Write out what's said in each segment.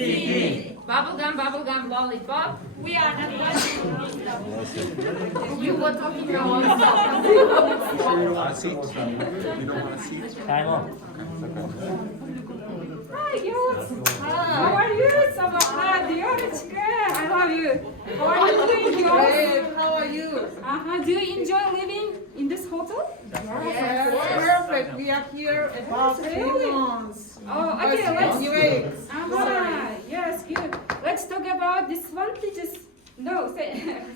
CD. Bubblegum, lollipop. We are not watching. You were talking about Time up. Hi, girls. How are you? Sabahlar, Diyorочка. I love you. How are you doing, girls? Great, how are you? Do you enjoy living in this hotel? Yes, perfect. We are here about 3 months. Oh, okay, let's. New eggs. Yes, good. Let's talk about disadvantages. No,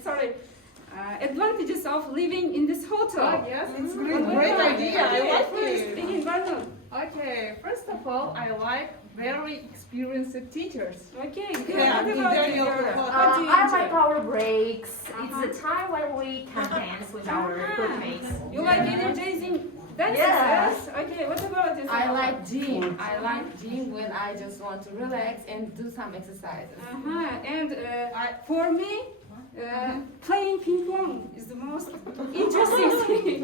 sorry. Advantages of living in this hotel. Oh, yes, it's great idea. I like it. Begin, Barton. Okay, first of all, I like very experienced teachers. Okay, good. Yeah, What about Daniel, you? what What do you I enjoy? like our breaks. It's the time when we can dance with our groupmates. You like energizing dances? Yeah. Yes. Okay, what about you? I like gym. I like gym when I just want to relax and do some exercises. And for me, playing ping pong is the most interesting thing.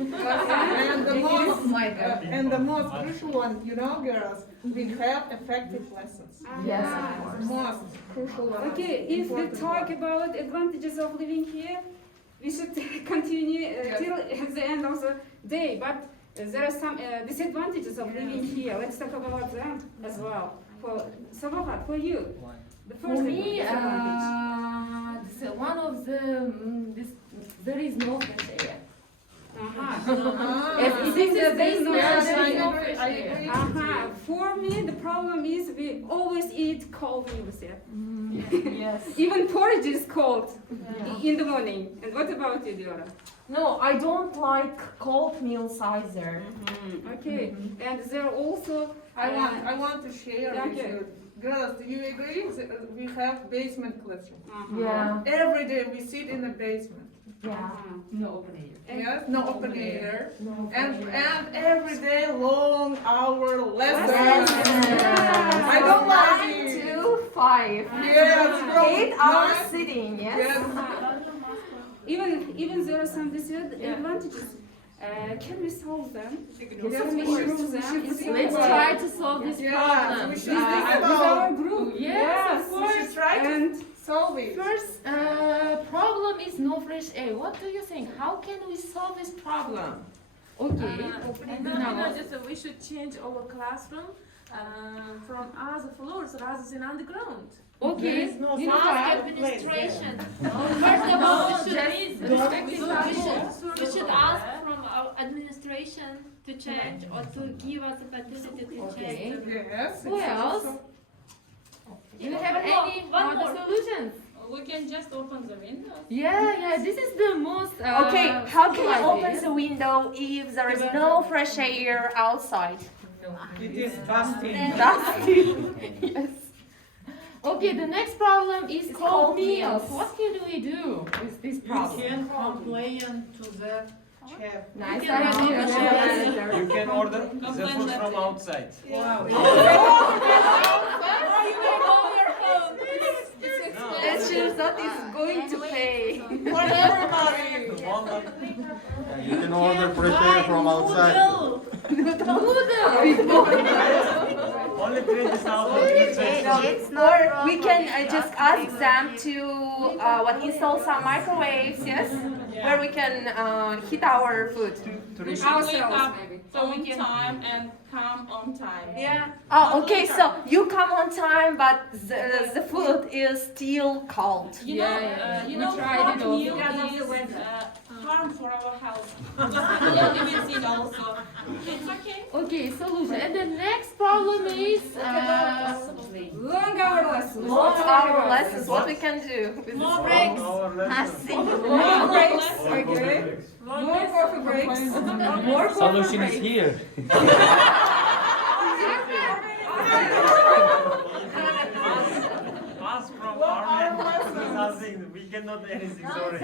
And the most crucial one, you know, girls, we have effective lessons. Yes, of course. Most crucial one. Okay, if we talk about advantages of living here, we should continue till the end of the day. But there are some disadvantages of living here. Let's talk about them as well. For Sabahat, for you, the For first me, disadvantage. one of the there is no fresh air. This is there is no Yes, fresh I air. agree. I agree. For me, the problem is we always eat cold meals here. Yes. Even porridge is cold in the morning. And what about you, Diora? No, I don't like cold meals either. Okay, and there are also I want to share with Okay. you. Girls, do you agree that we have basement classroom? Yeah. Every day we sit in the basement. Yeah. No open air. Yes, no open air. And every day long hour lessons. I don't like 9 it. to 5. Yes, from 8 hours nine- sitting, yes? Yes. Even there are some disadvantages. Can we solve them? Yes, Can we of course. improve them? in some Let's way? try to solve this Yeah, problem. we should think With about our group. Yes, of we should try to And solve it. First problem is no fresh air. What do you think? How can we solve this problem? Okay. We should change our classroom from other floors rather than underground. Okay. Ask administration. First of all, we should ask from our administration to change or to give us the opportunity to change. Yes. Who else? Do you have any One other more. solutions? We can just open the windows. Yeah, this is the most. Okay, how can simple you open idea. the window if there is no fresh air outside? It is dusty. Dusty. Yes. Okay, the next problem is cold cold meals. meals. What can we do with this problem? can complain to the chef. Nice You can idea. order Yeah. You can order the food from outside. That's just that is going to pay. For everybody. You can order fresh air from outside. Only 20,000. Or we can just ask them to install some microwaves, yes, where we can heat our food. We should wake up on time and come on time. yeah, Oh, okay. So you come on time, but the food is still cold. You know, We tried hot it also. meal is harm for our health. Yeah, we will see also. It's okay. Okay, solution. And the next problem is long hour lessons. Long hour lessons. What we can do? with More this? breaks. Nothing. More breaks. Okay. More coffee breaks. More coffee Solution is breaks. here. Us from Armenia, nothing. We cannot do anything, sorry.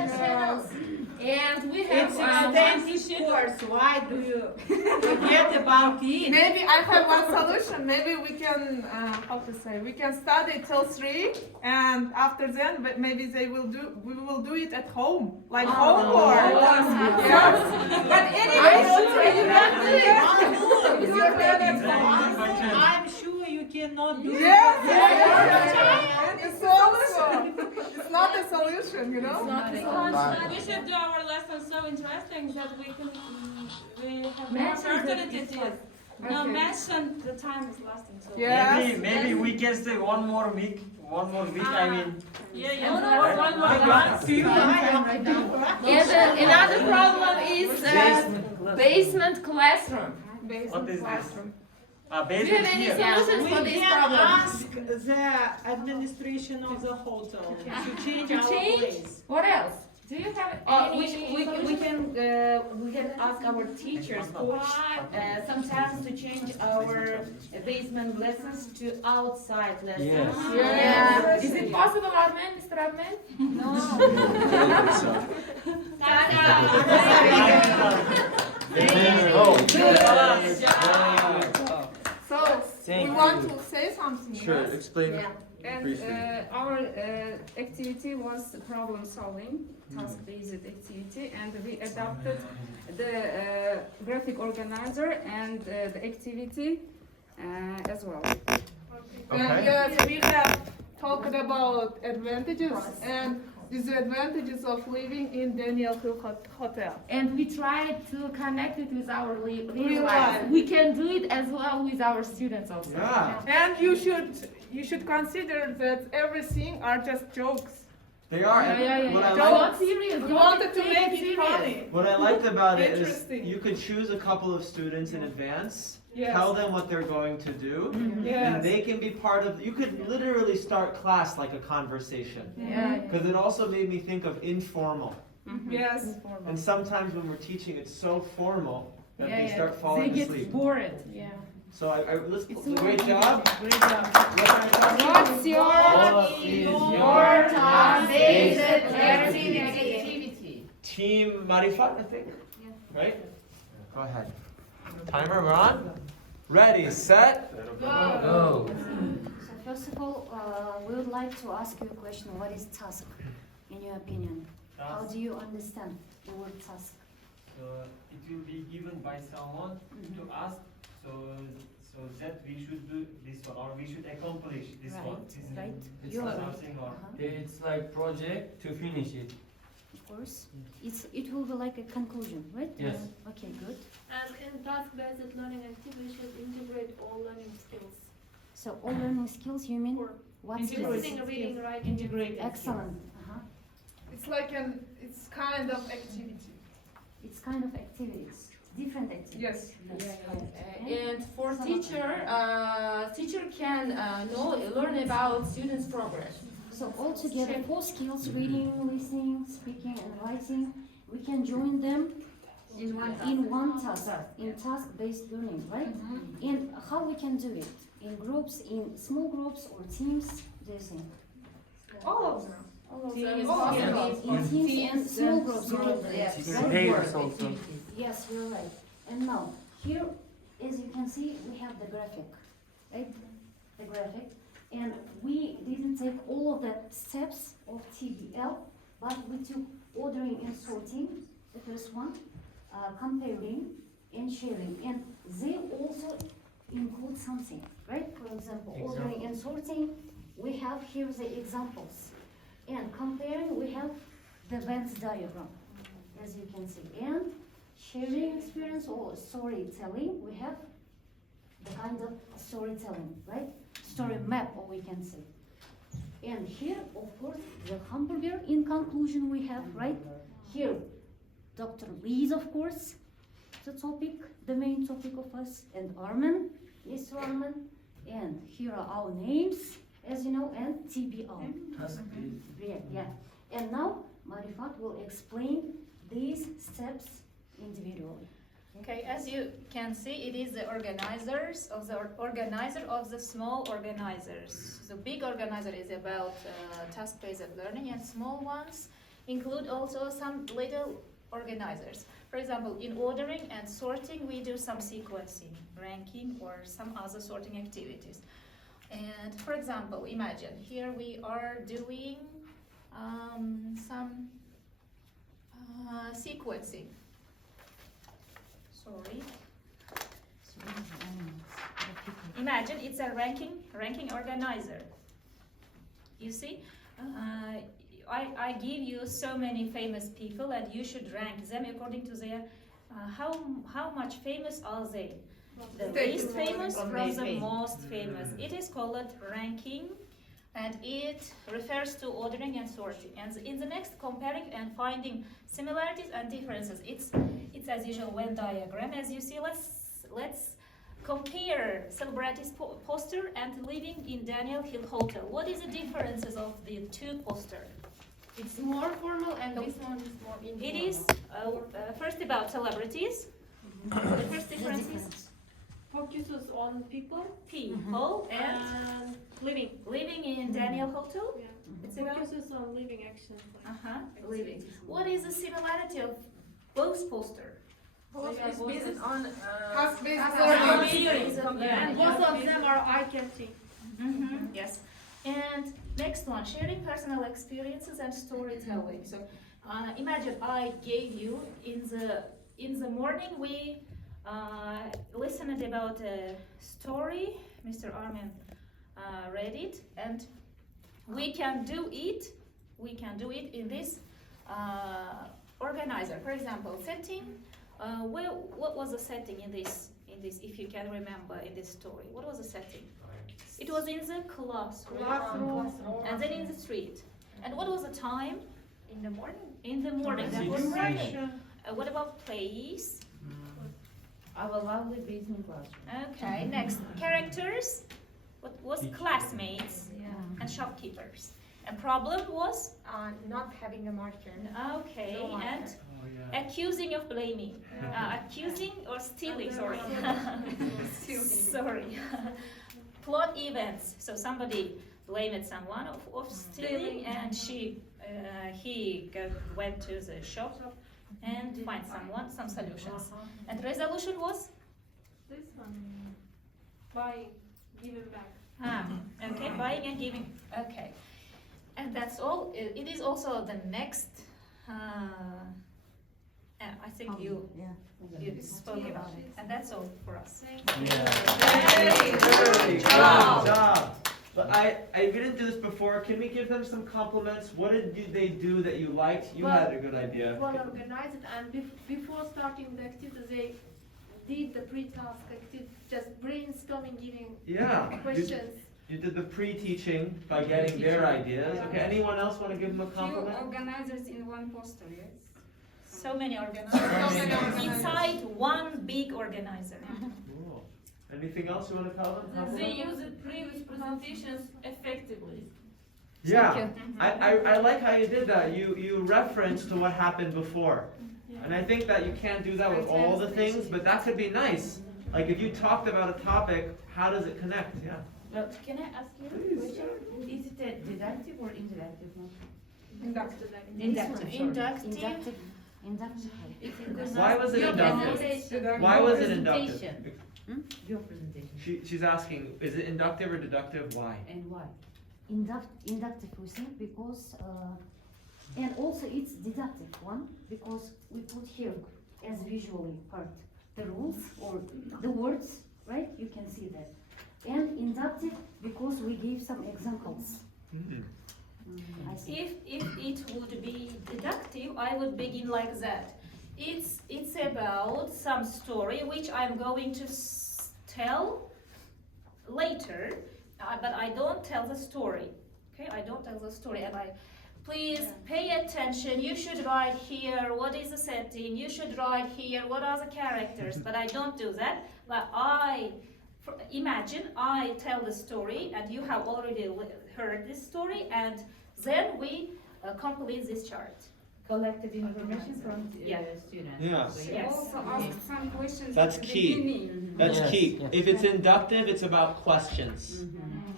and we have course. Why do you forget about it? Maybe I have one solution. Maybe we can, how to say, we can study till 3, and after then, but maybe we will do it at home, like homework. Yes. But anyway, I'm sure you can do it. you can do it. I'm sure you cannot do Yes, it. yes. It's also, it's not a solution, you know? We should do our lessons so interesting that we can we have more Mention the opportunities. teacher. No, Okay. mention the time is lasting. So Yes. Maybe we can stay one more week. I mean. yeah, No, yeah. no, One more no. Do you Right now. want And another problem is basement classroom. What is this? Do you Basement have any here. solutions We for this can problem? ask the administration of the hotel to change To our change? place. What else? Do you have any We solutions? can ask our teachers, coach, sometimes to change our basement lessons to outside lessons. Yes. Is it possible, Armen, Mr. Armen? So, we want to say something. Sure, yes? explain. And Briefly. our activity was problem solving, task-based activity, and we adapted the graphic organizer and the activity as well. And yes, we have talked about advantages and disadvantages of living in Daniel Hill Hotel. And we try to connect it with our real Real life. life. We can do it as well with our students also. Yeah. And you should consider that everything are just jokes. They are. Yeah. What I Don't- like, Not serious. We Don't wanted to take make it serious. funny. what I liked about it is Interesting. you could choose a couple of students in advance, Yes. tell them what they're going to do, and Yes. they can be part of. You could literally start class like a conversation. Yeah. Because it also made me think of informal. Yes. And sometimes when we're teaching, it's so formal that they start They falling get asleep. bored. Yeah. So let's It's great job. Great job. What's your What is your task-based activity? Team Marifat, I think. Right? Go ahead. Timer, we're on. Ready, set, go. So first of all, we would like to ask you a question. What is task, in your opinion? How do you understand the word task? It will be given by someone to us, so that we should do this one or we should accomplish this one. Right, Isn't right. it You're right. something or? Uh-huh. It's like project to finish it. Of course, it will be like a conclusion, right? Yes. Okay, good. And in task-based learning activity, we should integrate all learning skills. So all learning skills, you mean? What skills? Listening, reading, writing. Integrate. Excellent. Uh-huh. It's like it's kind of activity. It's kind of activities, different activities. Yes. And for teacher can learn about students' progress. So altogether, 4 skills: reading, listening, speaking, and writing. We can join them in one task, in task-based learning, right? And how we can do it? In groups, in small groups or teams? Do you think? All of them. All of them is All of them. possible. In teams and small groups, you can do it, right? Pairs also. Yes, you're right. And now, here, as you can see, we have the graphic, right? The graphic. And we didn't take all of the steps of TBL, but we took ordering and sorting, the first one, comparing and sharing. And they also include something, right? For example, ordering and sorting, we have here the examples. And comparing, we have the Venn diagram, as you can see. And sharing experience or storytelling, we have the kind of storytelling, right? Story map, or we can say. And here, of course, the hamburger in conclusion we have, right? Here, Dr. Lee's, of course, the topic, the main topic of us, and Armen, Mr. Armen. And here are our names, as you know, and TBR. Yeah. And now, Marifat will explain these steps individually. Okay, as you can see, it is the organizer of the small organizers. The big organizer is about task-based learning, and small ones include also some little organizers. For example, in ordering and sorting, we do some sequencing, ranking, or some other sorting activities. And for example, imagine here we are doing some sequencing. Sorry. Imagine it's a ranking organizer. You see, I give you so many famous people, and you should rank them according to their how much famous are they? The least famous from the most famous. It is called ranking, and it refers to ordering and sorting. And in the next, comparing and finding similarities and differences. It's as usual Venn diagram. As you see, let's compare celebrities poster and living in Daniel Hill Hotel. What is the differences of the two posters? It's more formal and this one is more informal. It is first about celebrities. The first difference is Focuses on people. And living in Daniel Hotel. Yeah. It's about Focuses on living actions. living. What is the similarity of both posters? Both is based on And both of them are eye-catching. Yes. And next one, sharing personal experiences and storytelling. So imagine I gave you in the morning we listened about a story. Mr. Armin read it, and we can do it in this organizer. For example, setting. What was the setting in this? If you can remember in this story, what was the setting? It was in the classroom. And then in the street. And what was the time? in the morning. In the morning. That was morning. What about place? Our lovely basement classroom. Okay. Next, characters. What was classmates and shopkeepers? And problem was Not having a marker. okay. No marker. And accusing of blaming. Accusing or stealing, sorry. Sorry. Plot events. So somebody blamed someone of stealing, and he went to the shop and find some solutions. And resolution was? This one. Buying, giving back. Okay, buying and giving. Okay. And that's all. It is also the next. I think you spoke about it, and that's all for us. Good job. But we didn't do this before. Can we give them some compliments? What did they do that you liked? You had a good idea. Well organized, and before starting the activity, they did the pre-task activity, just brainstorming, giving questions. You did the pre-teaching by getting their ideas. Okay, anyone else want to give them a compliment? Few organizers in one poster, yes? So many organizers. Inside one big organizer. Cool. Anything else you want to tell them? They used previous presentations effectively. Yeah, I like how you did that. You referenced to what happened before. And I think that you can't do that with all the things, but that could be nice. Like if you talked about a topic, how does it connect? Yeah. Well, can I ask you a question? Is it a deductive or interactive motion? Inductive. Why was it inductive? Why was it inductive? Your presentation. She's asking, is it inductive or deductive? Why? And why? Inductive, we think, because, and also it's deductive one, because we put here as visually part the rules or the words, right? You can see that. And inductive because we gave some examples. I see. If it would be deductive, I would begin like that. It's about some story which I'm going to tell later, but I don't tell the story. Okay, I don't tell the story, and please pay attention. You should write here what is the setting. You should write here what are the characters. But I don't do that. But imagine I tell the story, and you have already heard this story, and then we complete this chart. Collected information from students. Yeah. Yes. Also ask some questions That's at the key. beginning. That's key. If it's inductive, it's about questions.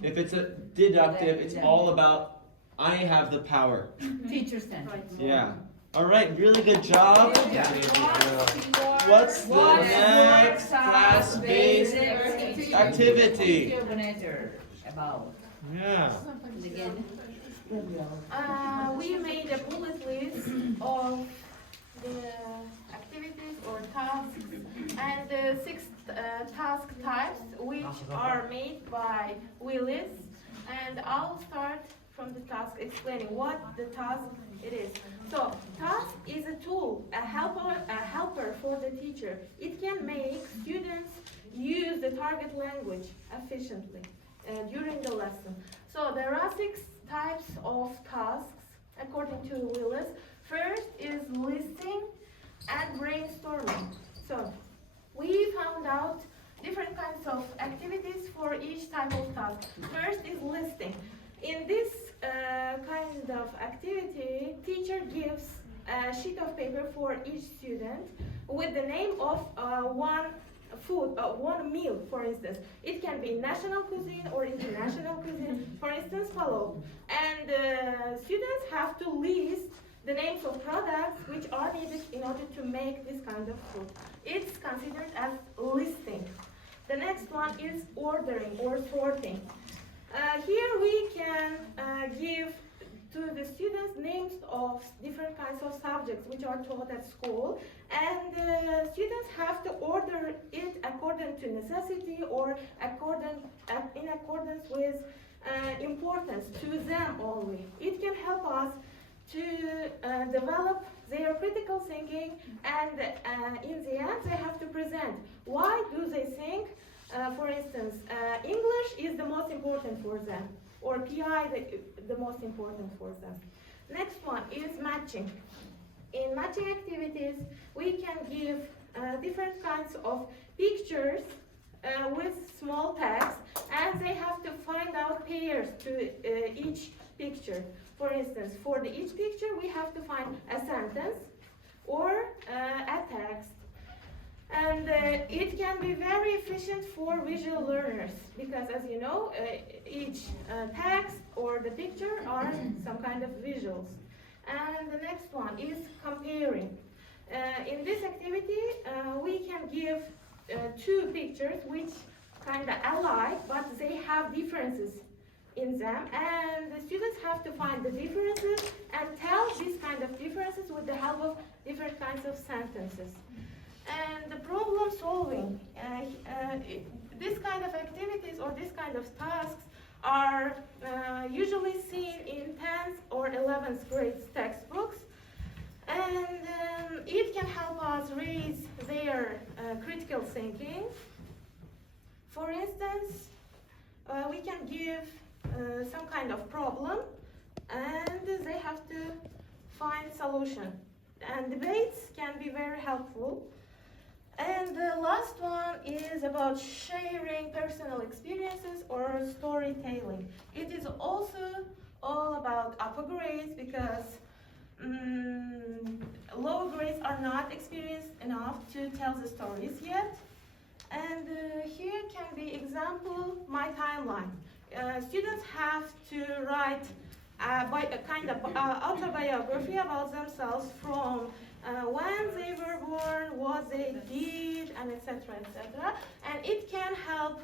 If it's a deductive, it's all about I have the power. Teacher centered. Yeah. All right, really good job. What's the next class-based activity? About. Yeah. Again. We made a bullet list of the activities or tasks and 6 task types which are made by Willis. And I'll start from the task explaining what the task it is. So task is a tool, a helper for the teacher. It can make students use the target language efficiently during the lesson. So there are 6 types of tasks according to Willis. First is listing and brainstorming. So we found out different kinds of activities for each type of task. First is listing. In this kind of activity, teacher gives a sheet of paper for each student with the name of one food, one meal, for instance. It can be national cuisine or international cuisine, for instance, palav. And students have to list the names of products which are needed in order to make this kind of food. It's considered as listing. The next one is ordering or sorting. Here we can give to the students names of different kinds of subjects which are taught at school, and students have to order it according to necessity or in accordance with importance to them only. It can help us to develop their critical thinking, and in the end they have to present why do they think. For instance, English is the most important for them, or PI the most important for them. Next one is matching. In matching activities, we can give different kinds of pictures with small text, and they have to find out pairs to each picture. For instance, for each picture, we have to find a sentence or a text. And it can be very efficient for visual learners because, as you know, each text or the picture are some kind of visuals. And the next one is comparing. In this activity, we can give 2 pictures which kind of alike, but they have differences in them, and the students have to find the differences and tell these kind of differences with the help of different kinds of sentences. And the problem solving, this kind of activities or this kind of tasks are usually seen in 10th or 11th grade textbooks, and it can help us raise their critical thinking. For instance, we can give some kind of problem and they have to find solution, and debates can be very helpful. And the last one is about sharing personal experiences or storytelling. It is also all about upper grades because lower grades are not experienced enough to tell the stories yet. And here can be example, my timeline. Students have to write a kind of autobiography about themselves from when they were born, what they did, and etc., etc. And it can help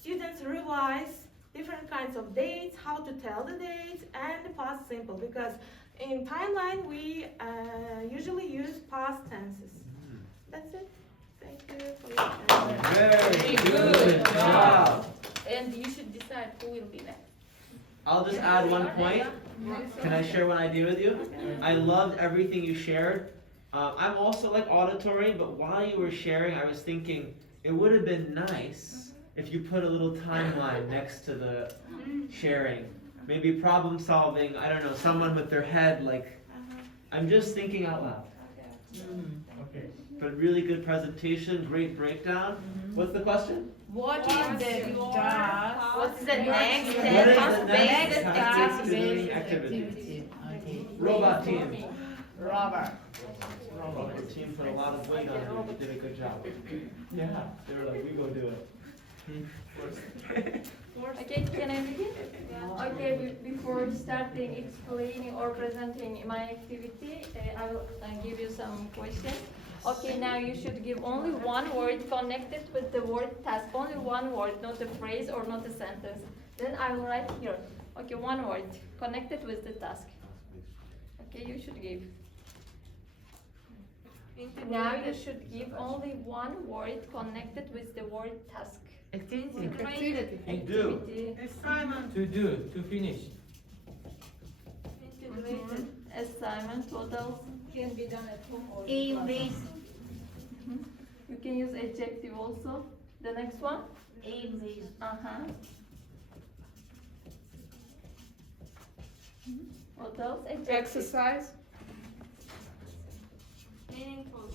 students revise different kinds of dates, how to tell the dates, and the past simple, because in timeline we usually use past tenses. That's it. Thank you for your time. Very good job. And you should decide who will be next. I'll just add one point. Can I share one idea with you? I loved everything you shared. I'm also like auditory, but while you were sharing, I was thinking it would have been nice if you put a little timeline next to the sharing. Maybe problem solving, I don't know, someone with their head like, I'm just thinking out loud. Okay. But really good presentation, great breakdown. What's the question? What is the task? What is the next What is the task-based next task-based activity? Robot team. Robert. Robot team put a lot of weight on it. You did a good job. Yeah, they were like, we go do it. Okay, can I begin? Okay, before starting explaining or presenting my activity, I will give you some questions. Okay, now you should give only one word connected with the word task. Only one word, not a phrase or not a sentence. Then I will write here. Okay, one word connected with the task. Okay, you should give. Now you should give only one word connected with the word task. Activity. To do. Assignment. To do, to finish. Integrated assignment. What else? Can be done at home or Aim-based. You can use adjective also. The next one? Aim-based. What else? Adjective. Exercise. Meaningful.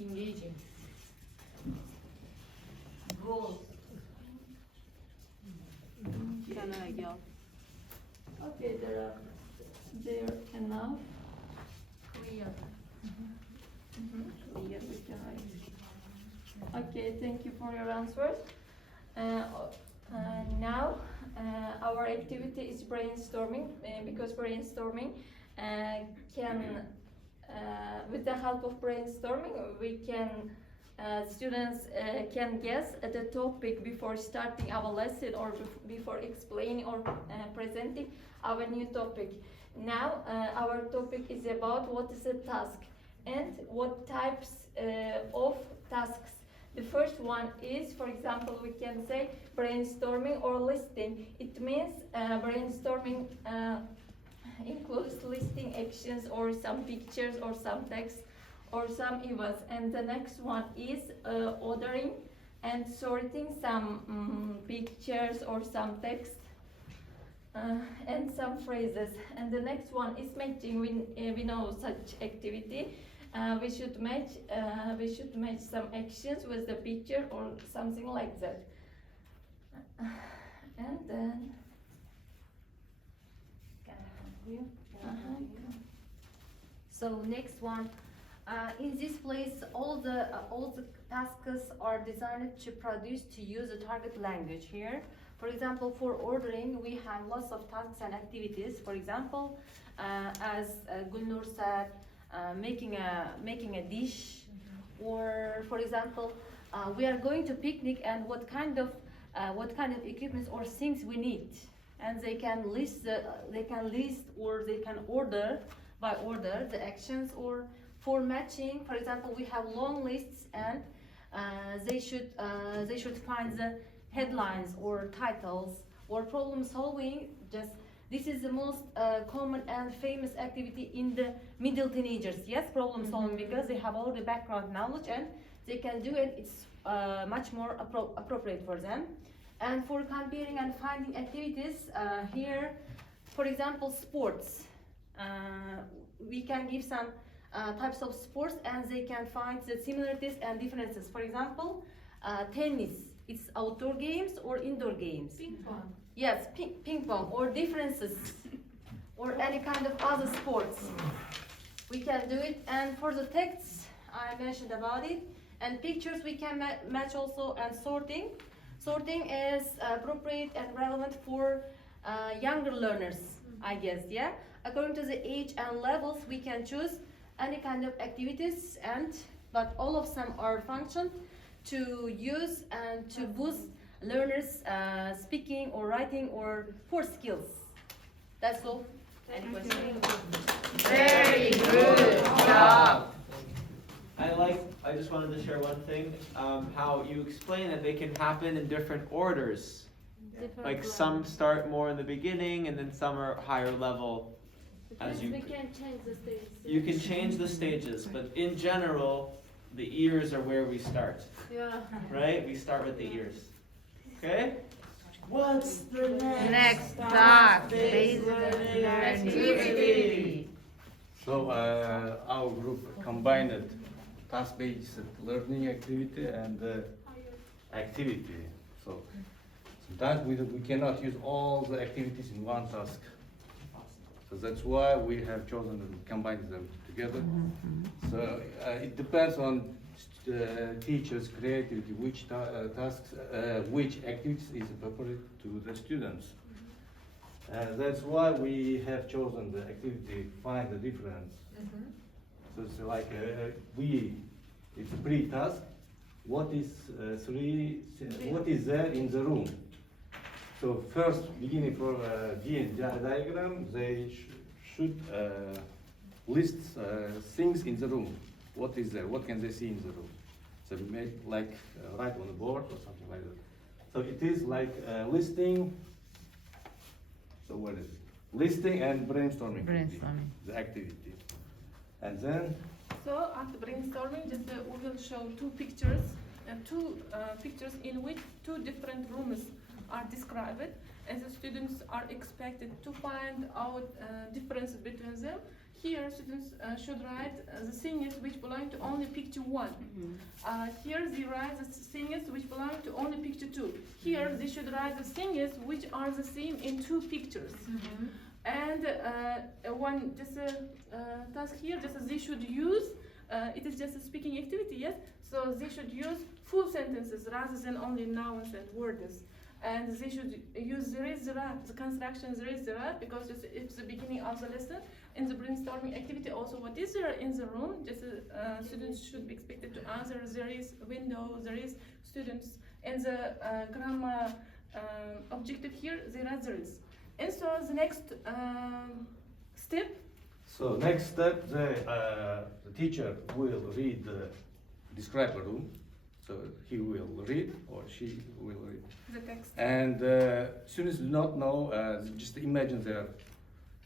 Engaging. Goals. Okay, there enough. Clear. Clear, we can write. Okay, thank you for your answers. Now, our activity is brainstorming, because brainstorming can, with the help of brainstorming, we can, students can guess at the topic before starting our lesson or before explaining or presenting our new topic. Now, our topic is about what is a task and what types of tasks. The first one is, for example, we can say brainstorming or listing. It means brainstorming includes listing actions or some pictures or some text or some events. And the next one is ordering and sorting some pictures or some text and some phrases. And the next one is matching. We know such activity. We should match some actions with the picture or something like that. And then So next one, in this place, all the tasks are designed to produce to use a target language here. For example, for ordering, we have lots of tasks and activities. For example, as Gulnur said, making a dish, or for example, we are going to picnic and what kind of equipment or things we need, and they can list or they can order by order the actions. Or for matching, for example, we have long lists and they should find the headlines or titles. Or problem solving, just this is the most common and famous activity in the middle teenagers. Yes, problem solving, because they have all the background knowledge and they can do it. It's much more appropriate for them. And for comparing and finding activities, here, for example, sports. We can give some types of sports and they can find the similarities and differences. For example, tennis, it's outdoor games or indoor games. Ping pong. Yes, ping pong, or differences, or any kind of other sports. We can do it. And for the texts, I mentioned about it. And pictures, we can match also. And sorting. Sorting is appropriate and relevant for younger learners, I guess, yeah? According to the age and levels, we can choose any kind of activities, but all of them are functioned to use and to boost learners' speaking or writing or for skills. That's all. Any questions? Very good job. I just wanted to share one thing, how you explain that they can happen in different orders. Like some start more in the beginning and then some are higher level. we can change the stages. You can change the stages, but in general, the ears are where we start. Yeah. Right? We start with the ears. Okay? What's the Next task-based learning activity. So our group combined task-based learning activity and activity. So sometimes we cannot use all the activities in one task. So that's why we have chosen to combine them together. So it depends on teacher's creativity, which tasks, which activities is appropriate to the students. That's why we have chosen the activity Find the Difference. So it's like it's a pre-task. What is what is there in the room? So first, beginning for Venn diagram, they should lists things in the room. What is there? What can they see in the room? So make like write on the board or something like that. So it is like listing. So what is it? Listing and brainstorming. could be the activity. And then So after brainstorming, just we will show two pictures, pictures in which two different rooms are described, and the students are expected to find out differences between them. Here, students should write the things which belong to only picture one. Here, they write the things which belong to only picture two. Here, they should write the things which are the same in two pictures. And one just task here, just they should use. It is just a speaking activity, yes. So they should use full sentences rather than only nouns and words. And they should use the construction because it's the beginning of the lesson. In the brainstorming activity, also what is there in the room? Just students should be expected to answer. There is window, there is students, and the grammar objective here, there is. And so the next step. So next step, the teacher will read, describe a room. So he will read or she will read. The text. And students do not know, just imagine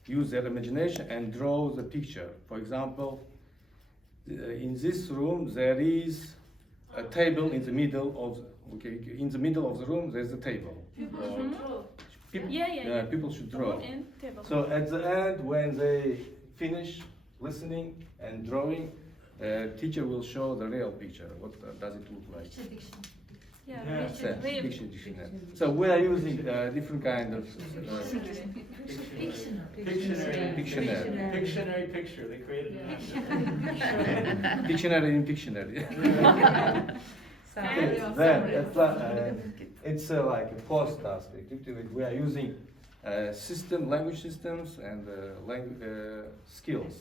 use their imagination and draw the picture. For example, in this room there is a table in the middle of, in the middle of the room there's a table. People should draw. People should draw. And table. So at the end, when they finish listening and drawing, teacher will show the real picture. What does it look like? Dictionary. So we are using different kind of Pictionary picture. They created an dictionary in Pictionary. It's like a post task. We are using language systems and skills.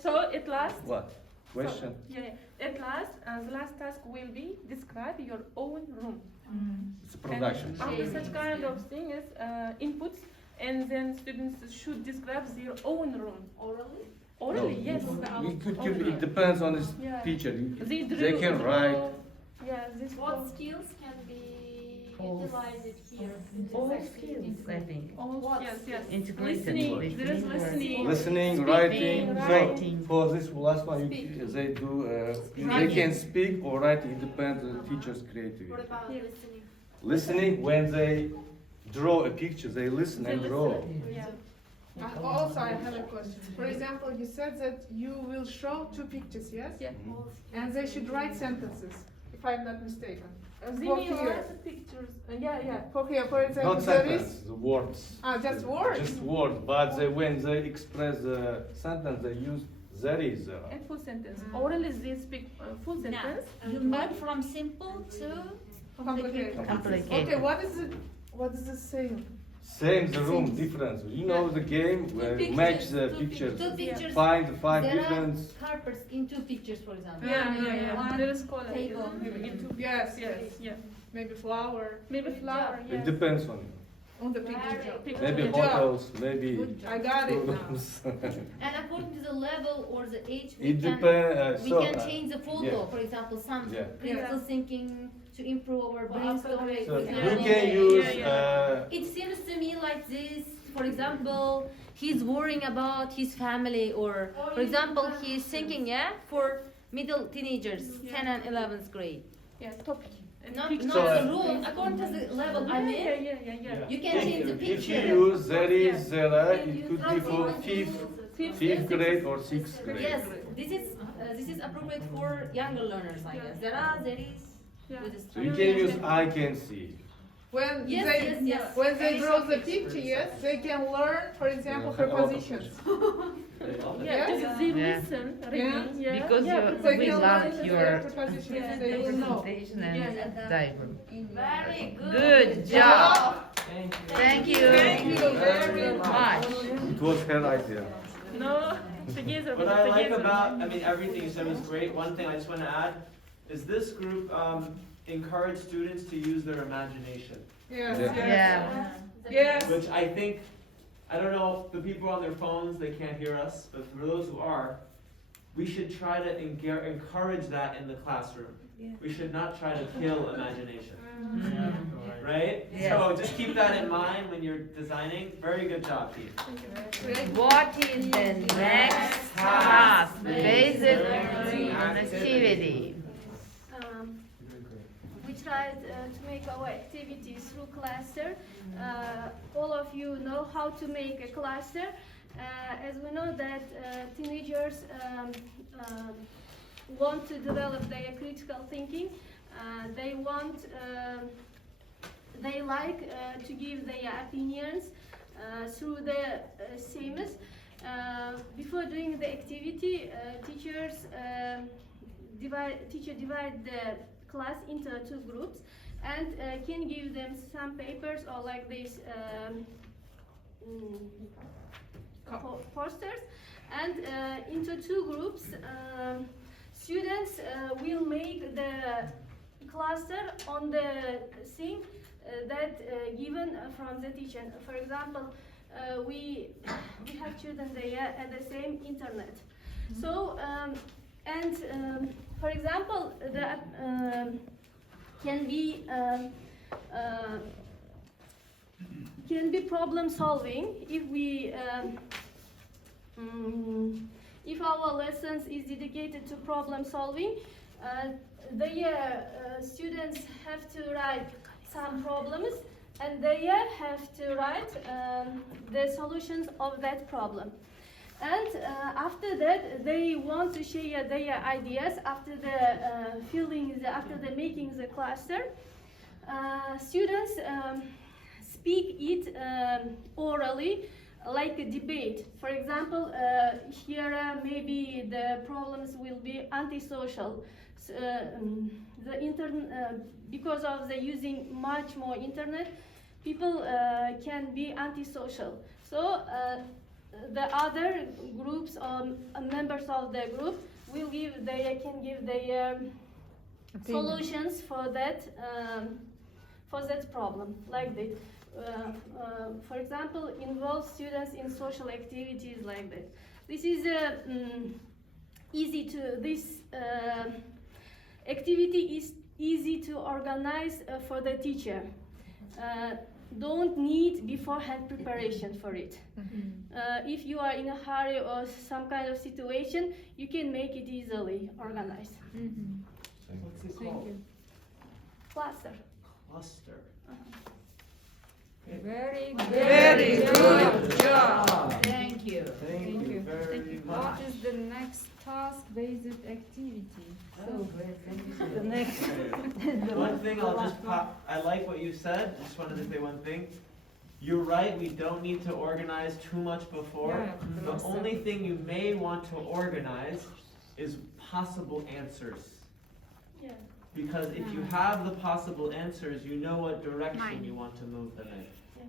So at last. What? Question? So, at last, the last task will be describe your own room. It's a production. And after such kind of thing is inputs, and then students should describe their own room. Orally? Orally, No, yes. It depends on this teacher. They can write. What skills can be utilized here? All skills, I think. Yes. Integrated. There is listening. Listening, writing. So for this last one, they do. They can speak or write. It depends on the teacher's creativity. What about listening? Listening, when they draw a picture, they listen and draw. Also, I have a question. For example, you said that you will show two pictures, yes? Yeah. And they should write sentences, if I'm not mistaken. They For may here. write the pictures. For here, for example, Not there sentence, is. the words. Just words. Just words, but when they express the sentence, they use there is. And full sentence. Orally, they speak full sentence. You move from simple to Complicated. Okay, what is the same? Same the room difference. You know the game where match the pictures. Two pictures. Find the five There difference. are carpets in two pictures, for example. Yeah. There is color. Table. Yes. Yeah. Maybe flower. Maybe flower. It Yes. depends on the picture. maybe Good job. hotels, maybe I got it now. programs. And according to the level or the age, It depends. we can change the photo. yeah. For example, some Yeah. critical thinking to improve our brainstorming. So with you learning. can use. It seems to me like this. For example, he's worrying about his family, or for example, he's thinking, for middle teenagers, 10 and 11th grade. Yeah. Topic. Not So, the rule, according to the level. I mean, Yeah. you can change the If picture. you use there is, it could be for fifth grade or sixth grade. Yes, this is appropriate for younger learners, I guess. There is. With the So you can use I can see. When Yes. when they draw the picture, yes, they can learn, for example, prepositions. Just they listen, reading. Yeah. Because They we can loved learn your prepositions. They will know. presentation and diagram. Very good. Good job. Thank you. Thank you very much. It was her idea. No, together. What I like about, everything you said was great. One thing I just want to add is this group encourage students to use their imagination. Yes. Yeah. Yeah. Yes. Which I think I don't know if the people on their phones, they can't hear us, but for those who are, we should try to encourage that in the classroom. Yeah. We should not try to kill imagination. Yeah. Right? Yes. So just keep that in mind when you're designing. Very good job, team. What is the next task based on activity? We tried to make our activities through cluster. All of you know how to make a cluster. As we know that teenagers want to develop their critical thinking. They like to give their opinions through the themes. Before doing the activity, teacher divide the class into 2 groups and can give them some papers or like this posters, and into 2 groups students will make the cluster on the thing that given from the teacher. For example, we have children there at the same internet. So for example, the can be problem solving if we if our lessons is dedicated to problem solving. The students have to write some problems and they have to write the solutions of that problem. And after that, they want to share their ideas after the making the cluster. Students speak it orally, like a debate. For example, here maybe the problems will be antisocial. Because of the using much more internet, people can be antisocial. So the other groups or members of the group will give their solutions for that problem, like that. For example, involve students in social activities like that. This is activity is easy to organize for the teacher. Don't need beforehand preparation for it. If you are in a hurry or some kind of situation, you can make it easily organized. What's it called? Cluster. Cluster. Very good job. Thank you. Thank you very much. What is the next task-based activity? So The next. One thing I'll just pop, I like what you said, I just wanted to say one thing. You're right, we don't need to organize too much before. Yeah. The only thing you may want to organize is possible answers. Yeah. Because if you have the possible answers, you know what direction you want to move them in. Yeah.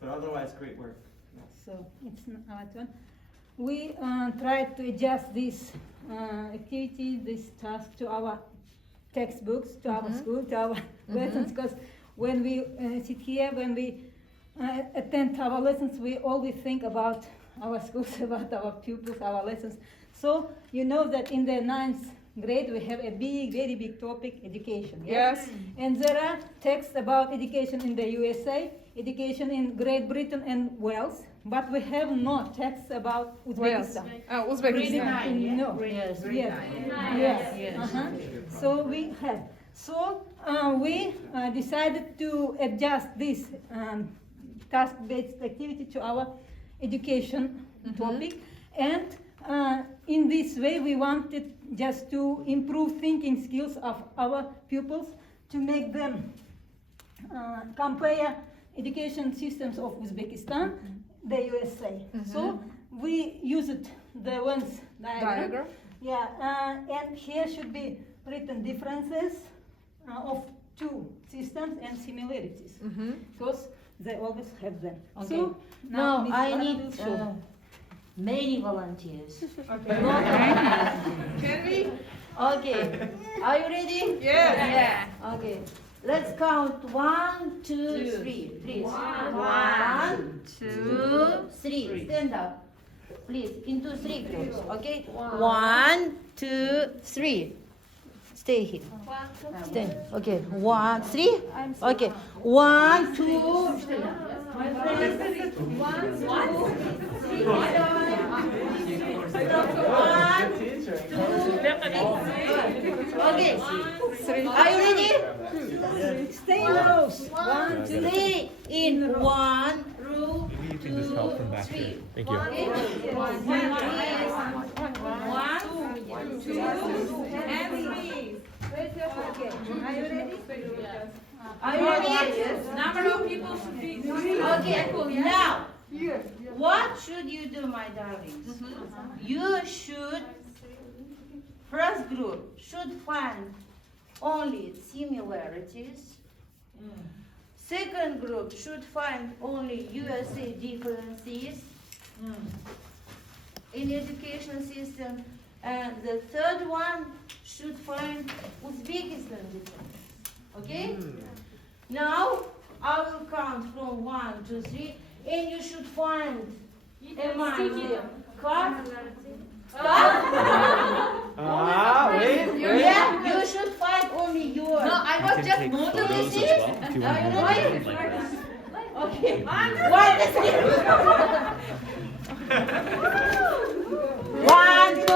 But otherwise, great work. So it's our turn. We tried to adjust this activity, this task to our textbooks, to our school, to our lessons. Because when we sit here, when we attend our lessons, we always think about our schools, about our pupils, our lessons. So you know that in the 9th grade we have a very big topic, education. Yes. And there are texts about education in the USA, education in Great Britain and Wales, but we have no texts about Uzbekistan. Uzbekistan. No. Yes. Yes. So we have. So we decided to adjust this task-based activity to our education topic, and in this way we wanted just to improve thinking skills of our pupils, to make them compare education systems of Uzbekistan, the USA. So we used the ones diagram. Yeah, and here should be written differences of 2 systems and similarities, because they always have them. Okay. So Now Ms. I Farah need will show. many volunteers. Can we? Okay. Are you ready? Yes. Yeah. Okay. Let's count 1, 2, 3. Please. 1, 2, 3. Stand up. Please, into 3 groups, okay? 1, 2, 3. Stay here. Stand. Okay. 1, 3. Okay. 1, 2. My friends. 1, 2, 3. 1, 2, 3. Okay. Are you ready? Stay close. 1, 2, 3. In 1, 2, 3. Thank you. 1, 2, and 3. Okay. Are you ready? Are you ready? Number of people should be Okay. Now, what should you do, my darlings? You should, first group, should find only similarities. Second group should find only USA differences in education system. And the third one should find Uzbekistan difference. Okay? Now, I will count from 1 to 3, and you should find among them. Cut. Wait. Yeah, you should find only yours. No, I was just noticing. Okay. 1 to 3. 1, 2, 3,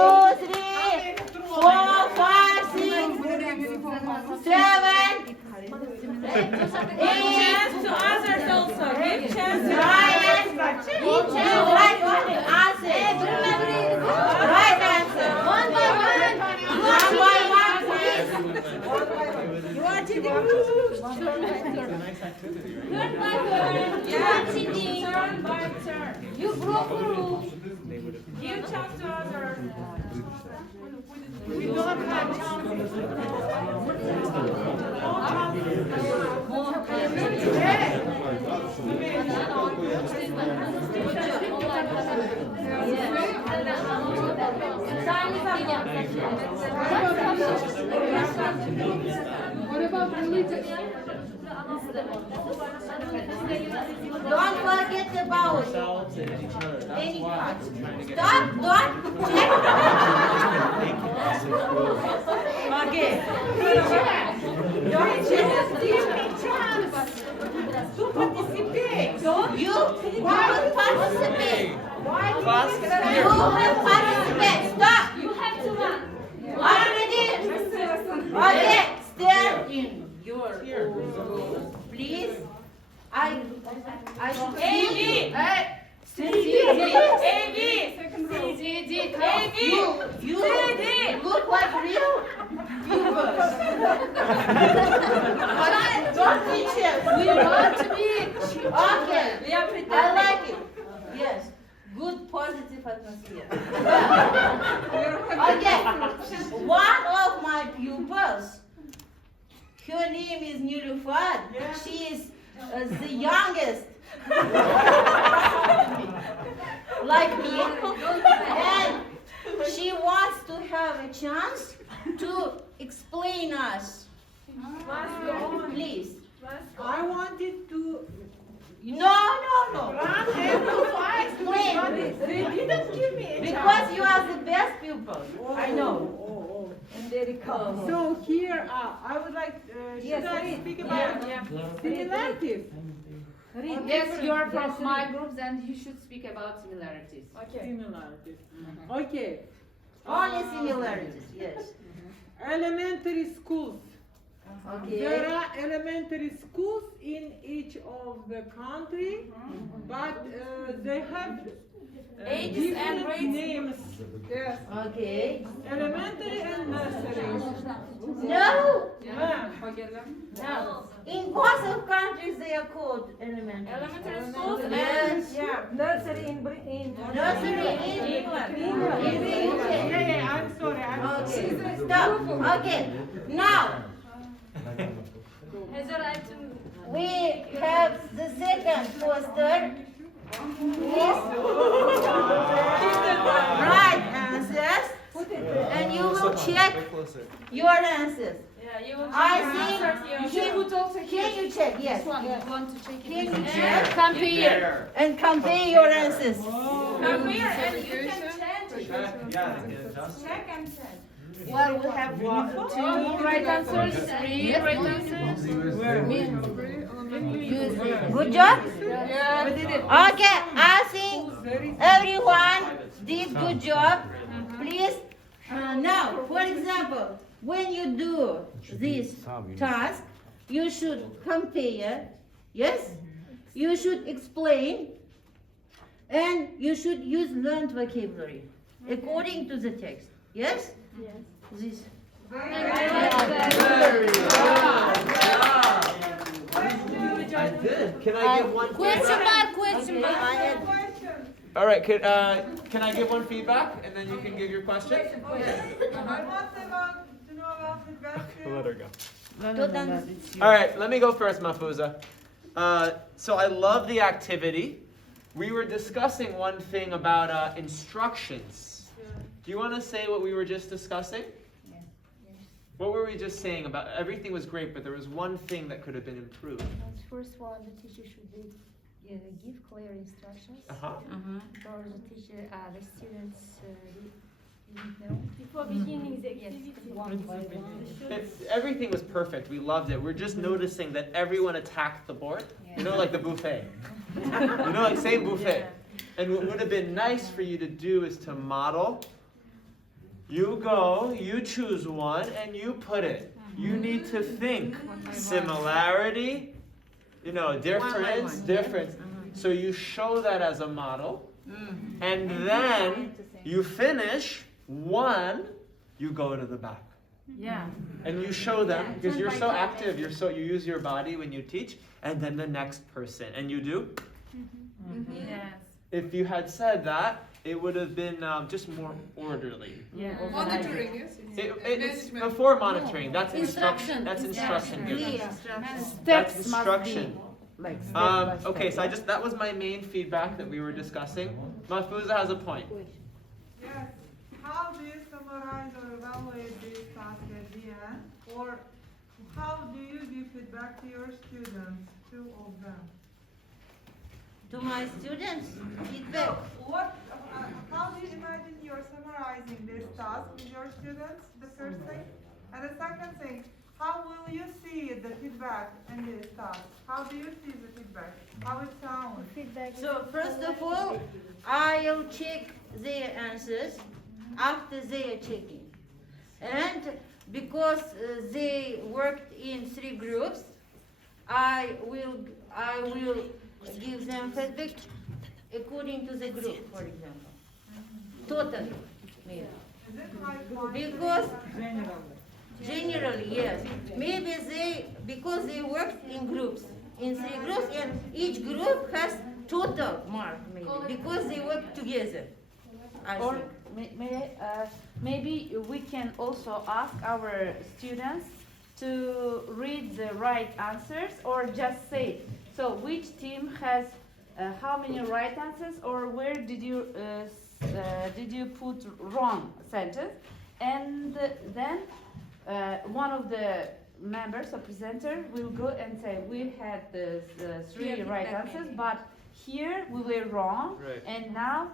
4, 5, 6, 7, 8. chance to others also. Give chance to Right answer. Right answer. One by one, please. You are to the group. Turn by turn. Turn by turn. You broke the rules. Give chance to others. We don't have What about religion? Don't forget about any part. Stop, don't check. Okay. Don't check. To participate. You will participate. You will participate. Stop. You have to run. Are you ready? Okay. Stand in your rows. Please. I should see you look like real viewers. Don't teach us. We want to be. Okay. I like it. Yes. Good positive atmosphere. Okay. One of my pupils. Her name is Nilufat. She is the youngest. Like me. And she wants to have a chance to explain us. Please. I wanted to No. explain. They didn't give me a Because you are the best pupil. I know. And very calm. So here, I would like, should I speak about similarities? Yes, you are from my groups and you should speak about similarities. Okay. Similarities. Okay. Only similarities, yes. Elementary schools. Okay. There are elementary schools in each of the country, but they have Ages and different grades. names. Yes. Okay. Elementary and nursery. No. Yeah. No. In both of countries they are called elementary. Elementary schools and Yes. Nursery in Nursery in England. Yeah, I'm sorry. Okay. Stop. Okay. Now we have the second poster. Please. Right answers. And you will check your answers. Yeah, you will I check think can you check? Yes. This one, you want to check it? Can you with- check? Compare. And compare your answers. Compare and you can change. Yeah, they can adjust. Check and change. Well, we have two right answers, three right answers. Good job. Yeah, we did it. Okay, I think everyone did good job. Please, now, for example, when you do this task, you should compare, yes? You should explain, and you should use learned vocabulary according to the text, yes? Yes. This. Very good. I did. Can I give one feedback? Question mark. All right. Can I give one feedback and then you can give your question? I want to know about feedback. Let her go. Don't All right. Let me go first, Mahfouza. So I love the activity. We were discussing one thing about instructions. Do you want to say what we were just discussing? Yeah. What were we just saying about everything was great, but there was one thing that could have been improved? First one, the teacher should give clear instructions. Because the teacher, the students didn't know. Before beginning the activity. One by one. Everything was perfect. We loved it. We're just noticing that everyone attacked the board. You know, like the buffet. You know, like same buffet. And what would have been nice for you to do is to model. You go, you choose one, and you put it. You need to think similarity, you know, difference. So you show that as a model, and then you finish one, you go to the back. Yeah. And you show them, because you're so active, you use your body when you teach, and then the next person, and you do. Yes. If you had said that, it would have been just more orderly. Yeah. Monitoring, yes. It's before monitoring. That's instruction. That's instruction. Giving. That's instruction. Okay, so that was my main feedback that we were discussing. Mahfouza has a point. Yes. How do you summarize or evaluate this task at the end? Or how do you give feedback to your students, two of them? To my students, feedback. How do you imagine you're summarizing this task with your students, the first thing? And the second thing, how will you see the feedback in this task? How do you see the feedback? How it sounds? So first of all, I'll check their answers after they are checking. And because they worked in 3 groups, I will give them feedback according to the group, for example. Totally. Maybe. Because generally, yes. Maybe because they worked in groups, in 3 groups, and each group has total mark, maybe, because they work together. I Or think. maybe we can also ask our students to read the right answers or just say, so which team has how many right answers, or where did you put wrong sentence, and then one of the members or presenter will go and say, we had the 3 right answers, but here we were wrong, Right. and now